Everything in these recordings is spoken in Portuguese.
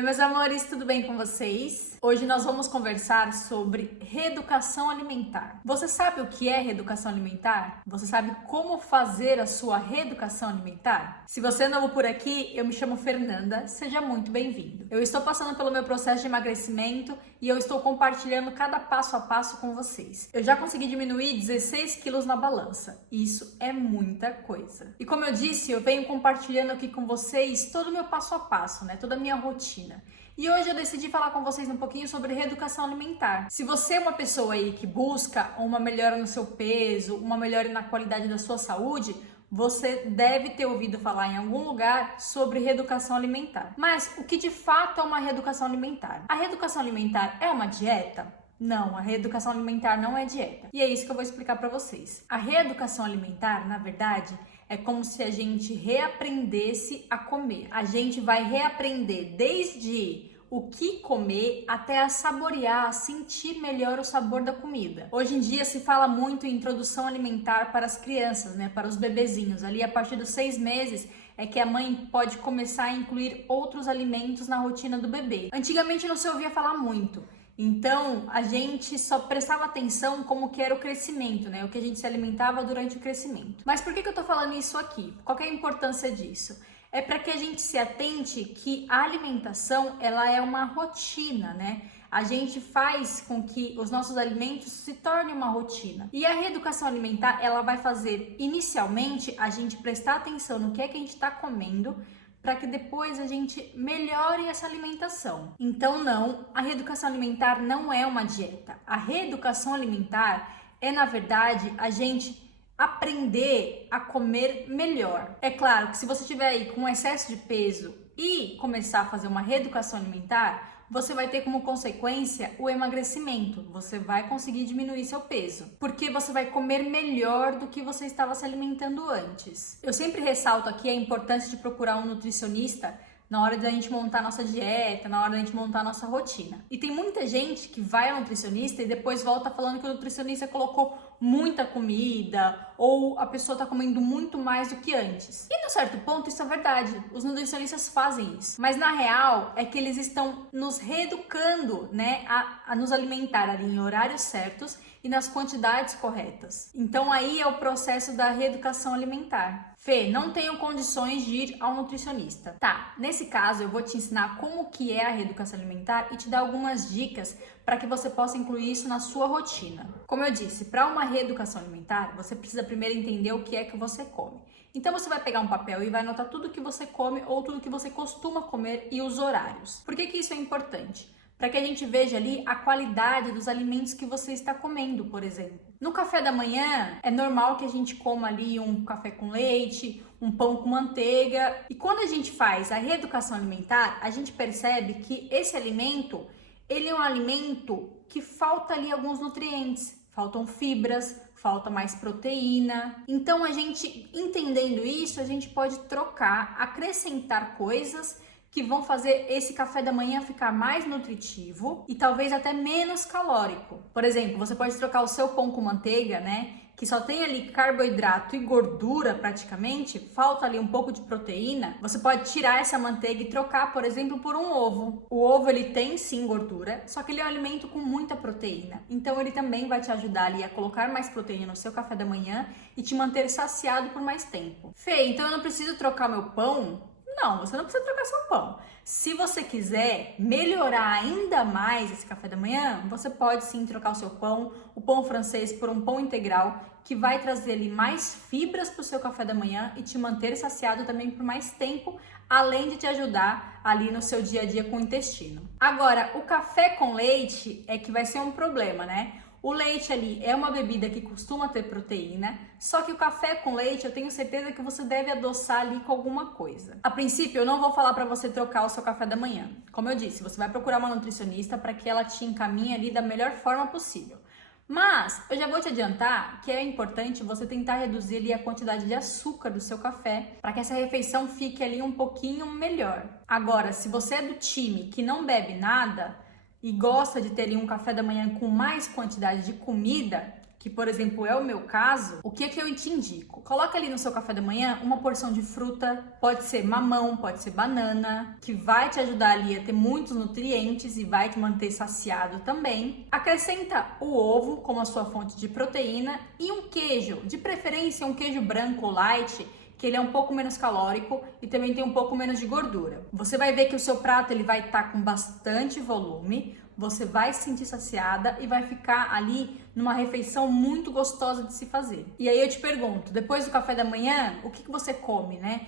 Oi, meus amores, tudo bem com vocês? Hoje nós vamos conversar sobre reeducação alimentar. Você sabe o que é reeducação alimentar? Você sabe como fazer a sua reeducação alimentar? Se você é novo por aqui, eu me chamo Fernanda, seja muito bem-vindo. Eu estou passando pelo meu processo de emagrecimento e eu estou compartilhando cada passo a passo com vocês. Eu já consegui diminuir 16 quilos na balança. Isso é muita coisa. E como eu disse, eu venho compartilhando aqui com vocês todo o meu passo a passo, né? Toda a minha rotina. E hoje eu decidi falar com vocês um pouquinho sobre reeducação alimentar. Se você é uma pessoa aí que busca uma melhora no seu peso, uma melhora na qualidade da sua saúde, você deve ter ouvido falar em algum lugar sobre reeducação alimentar. Mas o que de fato é uma reeducação alimentar? A reeducação alimentar é uma dieta? Não, a reeducação alimentar não é dieta. E é isso que eu vou explicar para vocês. A reeducação alimentar, na verdade, é como se a gente reaprendesse a comer. A gente vai reaprender desde o que comer até a saborear, a sentir melhor o sabor da comida. Hoje em dia se fala muito em introdução alimentar para as crianças, né, para os bebezinhos. Ali a partir dos 6 meses é que a mãe pode começar a incluir outros alimentos na rotina do bebê. Antigamente não se ouvia falar muito. Então, a gente só prestava atenção como que era o crescimento, né? O que a gente se alimentava durante o crescimento. Mas por que eu tô falando isso aqui? Qual que é a importância disso? É para que a gente se atente que a alimentação, ela é uma rotina, né? A gente faz com que os nossos alimentos se tornem uma rotina. E a reeducação alimentar, ela vai fazer, inicialmente, a gente prestar atenção no que é que a gente está comendo, para que depois a gente melhore essa alimentação. Então não, a reeducação alimentar não é uma dieta. A reeducação alimentar é, na verdade, a gente aprender a comer melhor. É claro que se você estiver aí com excesso de peso e começar a fazer uma reeducação alimentar, você vai ter como consequência o emagrecimento. Você vai conseguir diminuir seu peso, porque você vai comer melhor do que você estava se alimentando antes. Eu sempre ressalto aqui a importância de procurar um nutricionista na hora da gente montar nossa dieta, na hora da gente montar nossa rotina. E tem muita gente que vai ao nutricionista e depois volta falando que o nutricionista colocou muita comida ou a pessoa tá comendo muito mais do que antes. E no certo ponto isso é verdade, os nutricionistas fazem isso. Mas na real é que eles estão nos reeducando, né, a nos alimentar ali em horários certos e nas quantidades corretas. Então aí é o processo da reeducação alimentar. Fê, não tenho condições de ir ao nutricionista. Tá, nesse caso eu vou te ensinar como que é a reeducação alimentar e te dar algumas dicas para que você possa incluir isso na sua rotina. Como eu disse, para uma reeducação alimentar, você precisa primeiro entender o que é que você come. Então você vai pegar um papel e vai anotar tudo que você come ou tudo que você costuma comer e os horários. Por que isso é importante? Para que a gente veja ali a qualidade dos alimentos que você está comendo, por exemplo. No café da manhã, é normal que a gente coma ali um café com leite, um pão com manteiga. E quando a gente faz a reeducação alimentar, a gente percebe que esse alimento, ele é um alimento que falta ali alguns nutrientes. Faltam fibras, falta mais proteína. Então, a gente entendendo isso, a gente pode trocar, acrescentar coisas que vão fazer esse café da manhã ficar mais nutritivo e talvez até menos calórico. Por exemplo, você pode trocar o seu pão com manteiga, né? Que só tem ali carboidrato e gordura praticamente, falta ali um pouco de proteína. Você pode tirar essa manteiga e trocar, por exemplo, por um ovo. O ovo, ele tem sim gordura, só que ele é um alimento com muita proteína. Então ele também vai te ajudar ali a colocar mais proteína no seu café da manhã e te manter saciado por mais tempo. Fê, então eu não preciso trocar meu pão? Não, você não precisa trocar seu pão. Se você quiser melhorar ainda mais esse café da manhã, você pode sim trocar o seu pão, o pão francês, por um pão integral, que vai trazer ali mais fibras para o seu café da manhã e te manter saciado também por mais tempo, além de te ajudar ali no seu dia a dia com o intestino. Agora, o café com leite é que vai ser um problema, né? O leite ali é uma bebida que costuma ter proteína, só que o café com leite eu tenho certeza que você deve adoçar ali com alguma coisa. A princípio, eu não vou falar para você trocar o seu café da manhã. Como eu disse, você vai procurar uma nutricionista para que ela te encaminhe ali da melhor forma possível. Mas eu já vou te adiantar que é importante você tentar reduzir ali a quantidade de açúcar do seu café para que essa refeição fique ali um pouquinho melhor. Agora, se você é do time que não bebe nada e gosta de ter ali um café da manhã com mais quantidade de comida, que, por exemplo, é o meu caso, o que é que eu te indico? Coloca ali no seu café da manhã uma porção de fruta, pode ser mamão, pode ser banana, que vai te ajudar ali a ter muitos nutrientes e vai te manter saciado também. Acrescenta o ovo como a sua fonte de proteína e um queijo, de preferência um queijo branco light, que ele é um pouco menos calórico e também tem um pouco menos de gordura. Você vai ver que o seu prato ele vai estar com bastante volume, você vai se sentir saciada e vai ficar ali numa refeição muito gostosa de se fazer. E aí eu te pergunto, depois do café da manhã, o que você come, né?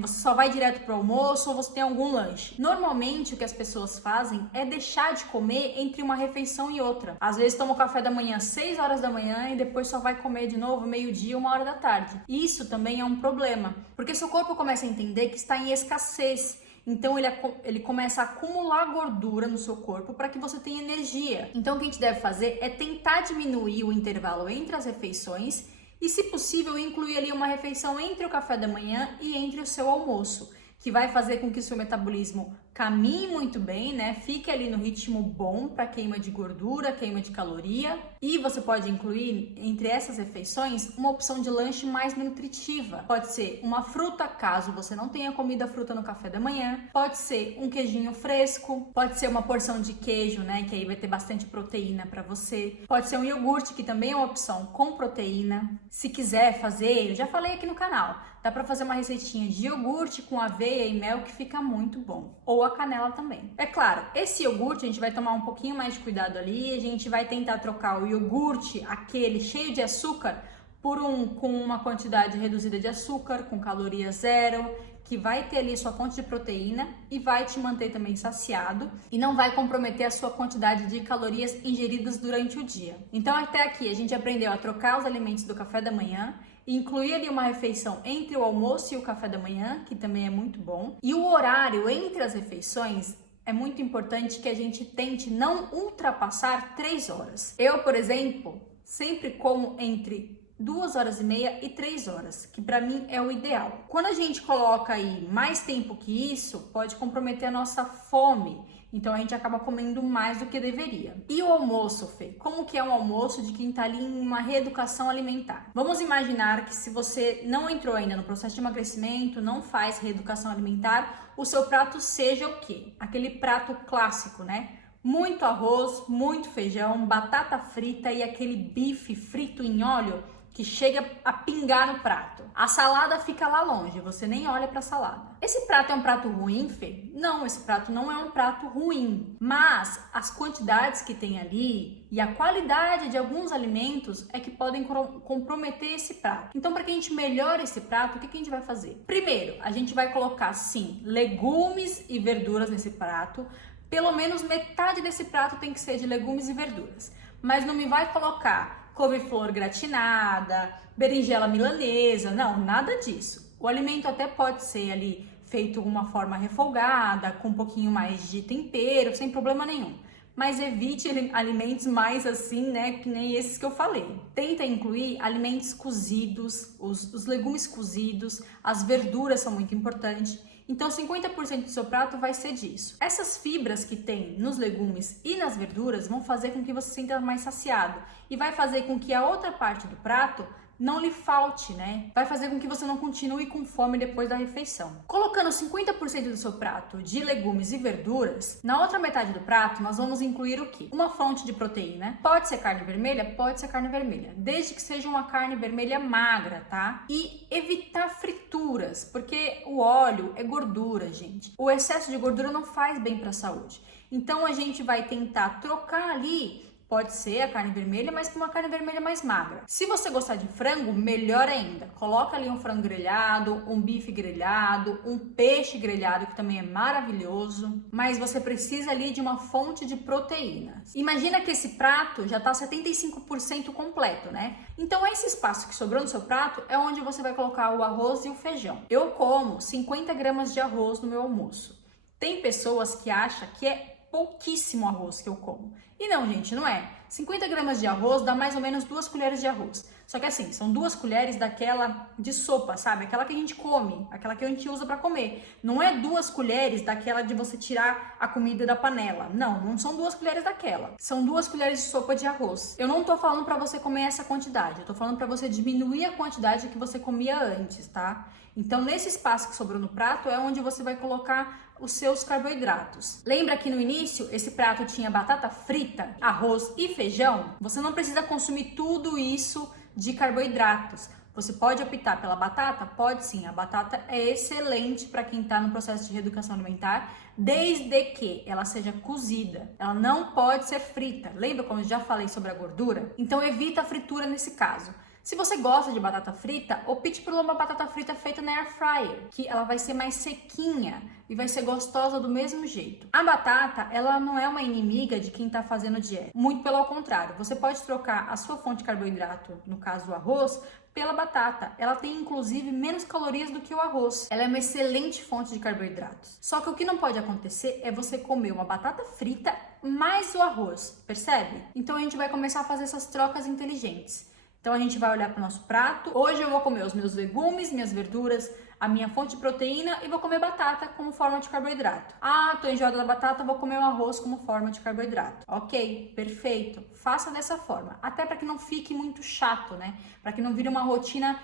Você só vai direto pro almoço ou você tem algum lanche? Normalmente o que as pessoas fazem é deixar de comer entre uma refeição e outra. Às vezes toma o café da manhã às 6 horas da manhã e depois só vai comer de novo meio-dia, 1 hora da tarde. Isso também é um problema, porque seu corpo começa a entender que está em escassez. Então ele começa a acumular gordura no seu corpo para que você tenha energia. Então o que a gente deve fazer é tentar diminuir o intervalo entre as refeições e, se possível, incluir ali uma refeição entre o café da manhã e entre o seu almoço, que vai fazer com que o seu metabolismo caminhe muito bem, né? Fique ali no ritmo bom para queima de gordura, queima de caloria. E você pode incluir entre essas refeições uma opção de lanche mais nutritiva. Pode ser uma fruta, caso você não tenha comido a fruta no café da manhã. Pode ser um queijinho fresco. Pode ser uma porção de queijo, né? Que aí vai ter bastante proteína para você. Pode ser um iogurte, que também é uma opção com proteína. Se quiser fazer, eu já falei aqui no canal, dá para fazer uma receitinha de iogurte com aveia e mel que fica muito bom. Ou a canela também. É claro, esse iogurte a gente vai tomar um pouquinho mais de cuidado ali, a gente vai tentar trocar o iogurte, aquele cheio de açúcar, por um com uma quantidade reduzida de açúcar, com caloria zero, que vai ter ali sua fonte de proteína e vai te manter também saciado e não vai comprometer a sua quantidade de calorias ingeridas durante o dia. Então até aqui a gente aprendeu a trocar os alimentos do café da manhã, incluir ali uma refeição entre o almoço e o café da manhã, que também é muito bom. E o horário entre as refeições é muito importante que a gente tente não ultrapassar 3 horas. Eu, por exemplo, sempre como entre 2h30 e 3 horas, que para mim é o ideal. Quando a gente coloca aí mais tempo que isso, pode comprometer a nossa fome. Então a gente acaba comendo mais do que deveria. E o almoço, Fê? Como que é um almoço de quem tá ali em uma reeducação alimentar? Vamos imaginar que, se você não entrou ainda no processo de emagrecimento, não faz reeducação alimentar, o seu prato seja o quê? Aquele prato clássico, né? Muito arroz, muito feijão, batata frita e aquele bife frito em óleo que chega a pingar no prato. A salada fica lá longe, você nem olha para a salada. Esse prato é um prato ruim, Fê? Não, esse prato não é um prato ruim, mas as quantidades que tem ali e a qualidade de alguns alimentos é que podem comprometer esse prato. Então, para que a gente melhore esse prato, o que a gente vai fazer? Primeiro, a gente vai colocar, sim, legumes e verduras nesse prato. Pelo menos metade desse prato tem que ser de legumes e verduras. Mas não me vai colocar couve-flor gratinada, berinjela milanesa, não, nada disso. O alimento até pode ser ali feito de uma forma refogada, com um pouquinho mais de tempero, sem problema nenhum. Mas evite alimentos mais assim, né, que nem esses que eu falei. Tenta incluir alimentos cozidos, os legumes cozidos, as verduras são muito importantes. Então 50% do seu prato vai ser disso. Essas fibras que tem nos legumes e nas verduras vão fazer com que você se sinta mais saciado e vai fazer com que a outra parte do prato não lhe falte, né? Vai fazer com que você não continue com fome depois da refeição. Colocando 50% do seu prato de legumes e verduras, na outra metade do prato nós vamos incluir o quê? Uma fonte de proteína. Pode ser carne vermelha? Pode ser carne vermelha, desde que seja uma carne vermelha magra, tá? E evitar frituras, porque o óleo é gordura, gente. O excesso de gordura não faz bem para a saúde. Então a gente vai tentar trocar ali. Pode ser a carne vermelha, mas com uma carne vermelha mais magra. Se você gostar de frango, melhor ainda. Coloca ali um frango grelhado, um bife grelhado, um peixe grelhado, que também é maravilhoso. Mas você precisa ali de uma fonte de proteínas. Imagina que esse prato já tá 75% completo, né? Então esse espaço que sobrou no seu prato é onde você vai colocar o arroz e o feijão. Eu como 50 gramas de arroz no meu almoço. Tem pessoas que acham que é pouquíssimo arroz que eu como. E não, gente, não é. 50 gramas de arroz dá mais ou menos 2 colheres de arroz. Só que assim, são 2 colheres daquela de sopa, sabe? Aquela que a gente come, aquela que a gente usa para comer. Não é 2 colheres daquela de você tirar a comida da panela. Não, não são 2 colheres daquela. São 2 colheres de sopa de arroz. Eu não tô falando para você comer essa quantidade. Eu tô falando para você diminuir a quantidade que você comia antes, tá? Então, nesse espaço que sobrou no prato é onde você vai colocar os seus carboidratos. Lembra que no início esse prato tinha batata frita, arroz e feijão? Você não precisa consumir tudo isso de carboidratos. Você pode optar pela batata? Pode sim, a batata é excelente para quem está no processo de reeducação alimentar, desde que ela seja cozida. Ela não pode ser frita. Lembra como eu já falei sobre a gordura? Então evita a fritura nesse caso. Se você gosta de batata frita, opte por uma batata frita feita na air fryer, que ela vai ser mais sequinha e vai ser gostosa do mesmo jeito. A batata, ela não é uma inimiga de quem está fazendo dieta. Muito pelo contrário, você pode trocar a sua fonte de carboidrato, no caso o arroz, pela batata. Ela tem inclusive menos calorias do que o arroz. Ela é uma excelente fonte de carboidratos. Só que o que não pode acontecer é você comer uma batata frita mais o arroz, percebe? Então a gente vai começar a fazer essas trocas inteligentes. Então a gente vai olhar para o nosso prato. Hoje eu vou comer os meus legumes, minhas verduras, a minha fonte de proteína e vou comer batata como forma de carboidrato. Ah, tô enjoada da batata, vou comer o arroz como forma de carboidrato. Ok, perfeito. Faça dessa forma. Até para que não fique muito chato, né? Para que não vire uma rotina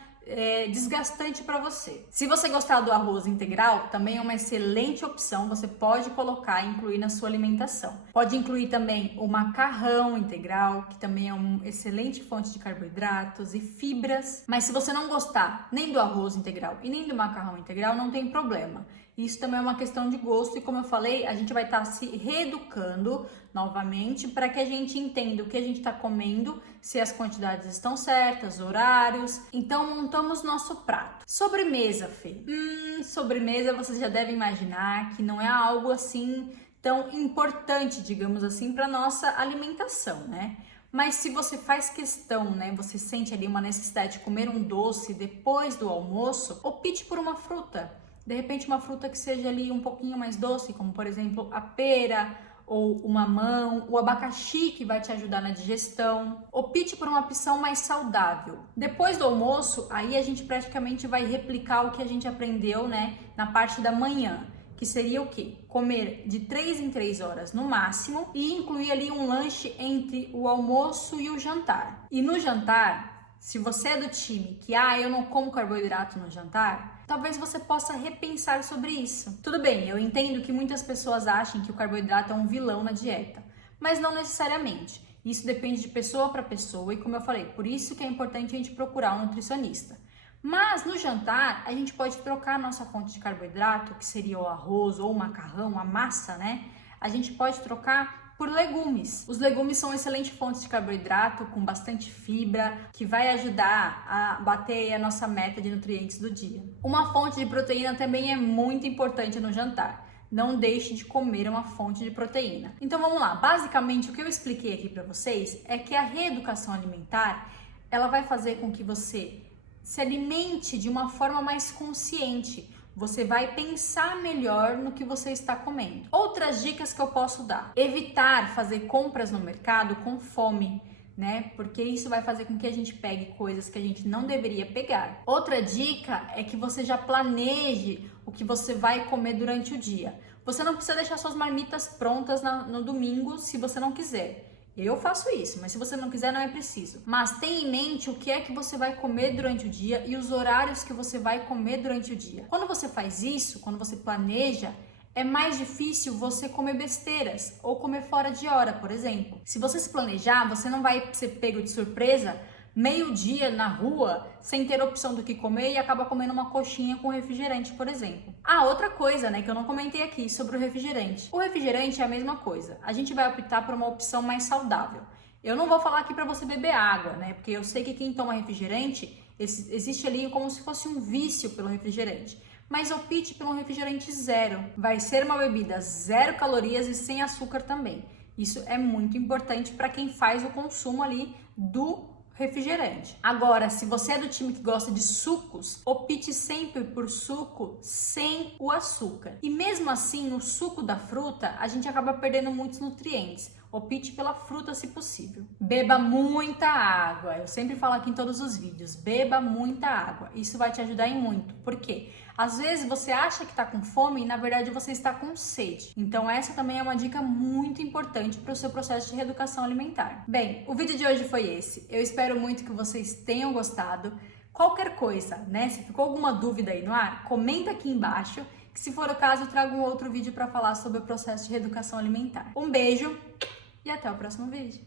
desgastante para você. Se você gostar do arroz integral, também é uma excelente opção, você pode colocar e incluir na sua alimentação. Pode incluir também o macarrão integral, que também é uma excelente fonte de carboidratos e fibras. Mas se você não gostar nem do arroz integral e nem do macarrão integral, não tem problema. Isso também é uma questão de gosto e, como eu falei, a gente vai estar se reeducando novamente para que a gente entenda o que a gente está comendo, se as quantidades estão certas, horários. Então, montamos nosso prato. Sobremesa, Fê. Sobremesa, você já deve imaginar que não é algo assim tão importante, digamos assim, para nossa alimentação, né? Mas se você faz questão, né, você sente ali uma necessidade de comer um doce depois do almoço, opte por uma fruta. De repente uma fruta que seja ali um pouquinho mais doce, como por exemplo a pera ou o mamão, o abacaxi que vai te ajudar na digestão. Opte por uma opção mais saudável. Depois do almoço, aí a gente praticamente vai replicar o que a gente aprendeu, né, na parte da manhã, que seria o quê? Comer de 3 em 3 horas no máximo e incluir ali um lanche entre o almoço e o jantar. E no jantar, se você é do time que, eu não como carboidrato no jantar, talvez você possa repensar sobre isso. Tudo bem, eu entendo que muitas pessoas achem que o carboidrato é um vilão na dieta, mas não necessariamente. Isso depende de pessoa para pessoa e, como eu falei, por isso que é importante a gente procurar um nutricionista. Mas no jantar, a gente pode trocar a nossa fonte de carboidrato, que seria o arroz ou o macarrão, a massa, né? A gente pode trocar por legumes. Os legumes são excelentes fontes de carboidrato com bastante fibra, que vai ajudar a bater a nossa meta de nutrientes do dia. Uma fonte de proteína também é muito importante no jantar. Não deixe de comer uma fonte de proteína. Então vamos lá, basicamente o que eu expliquei aqui para vocês é que a reeducação alimentar, ela vai fazer com que você se alimente de uma forma mais consciente. Você vai pensar melhor no que você está comendo. Outras dicas que eu posso dar: evitar fazer compras no mercado com fome, né? Porque isso vai fazer com que a gente pegue coisas que a gente não deveria pegar. Outra dica é que você já planeje o que você vai comer durante o dia. Você não precisa deixar suas marmitas prontas no domingo se você não quiser. Eu faço isso, mas se você não quiser, não é preciso. Mas tenha em mente o que é que você vai comer durante o dia e os horários que você vai comer durante o dia. Quando você faz isso, quando você planeja, é mais difícil você comer besteiras ou comer fora de hora, por exemplo. Se você se planejar, você não vai ser pego de surpresa meio-dia na rua sem ter opção do que comer e acaba comendo uma coxinha com refrigerante, por exemplo. Outra coisa, né, que eu não comentei aqui sobre o refrigerante. O refrigerante é a mesma coisa. A gente vai optar por uma opção mais saudável. Eu não vou falar aqui para você beber água, né, porque eu sei que quem toma refrigerante, existe ali como se fosse um vício pelo refrigerante. Mas opte por um refrigerante zero. Vai ser uma bebida 0 calorias e sem açúcar também. Isso é muito importante para quem faz o consumo ali do refrigerante. Agora, se você é do time que gosta de sucos, opte sempre por suco sem o açúcar. E mesmo assim, no suco da fruta, a gente acaba perdendo muitos nutrientes. Opte pela fruta se possível. Beba muita água. Eu sempre falo aqui em todos os vídeos. Beba muita água. Isso vai te ajudar em muito. Por quê? Às vezes você acha que está com fome e na verdade você está com sede. Então essa também é uma dica muito importante para o seu processo de reeducação alimentar. Bem, o vídeo de hoje foi esse. Eu espero muito que vocês tenham gostado. Qualquer coisa, né? Se ficou alguma dúvida aí no ar, comenta aqui embaixo, que se for o caso eu trago um outro vídeo para falar sobre o processo de reeducação alimentar. Um beijo e até o próximo vídeo.